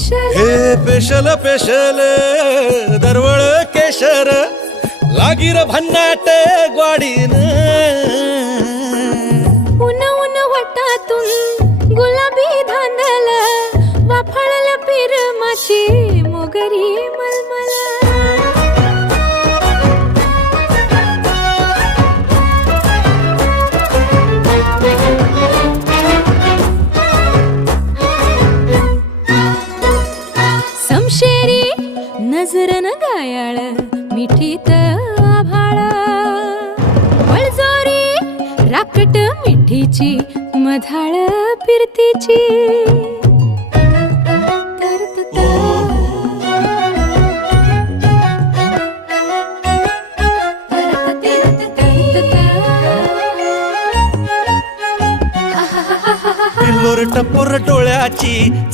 हे special special दरवळ केशर लागीर भन्नाट ग्वाडीन उन उन वटातून गुलाबी धांदल वाफळल पिरमाची मोगरी मलमल समशेरी नजरन गायाळ मिठीत आभाळ वळजोरी राकट मिठीची मधाळ फिरतीची पिल्लोर टपोर डोळ्याची